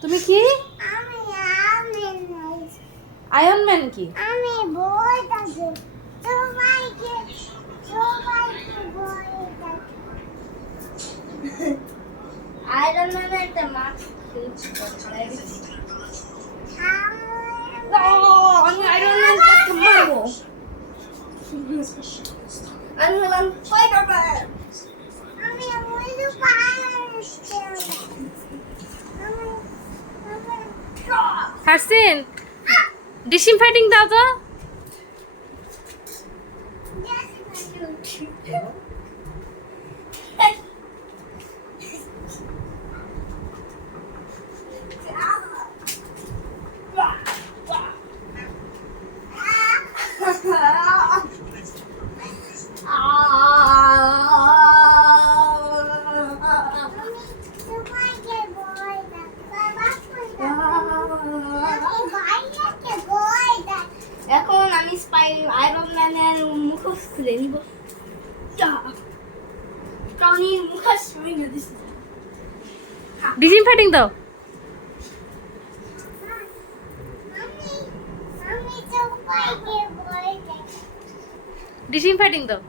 তুমি কি আমি আয়রন ম্যান কি? আমি বলতাছি সবাইকে বলতাছি আয়রন ম্যান একটা মাস্ক আমি আয়রন ম্যানকে মারবো। আমি হলাম স্পাইডারম্যান আমি বলতে হাসিন ডিসইনফেক্টিং দাও তো। এখন আমি আয়রন ম্যানের মুখোশ খুলে নিব টনির মুখোশ ভেঙে দিছি ডিসইনফেক্টিং দাও। আমি সবাইকে বলতে ডিসইনফেক্টিং দাও।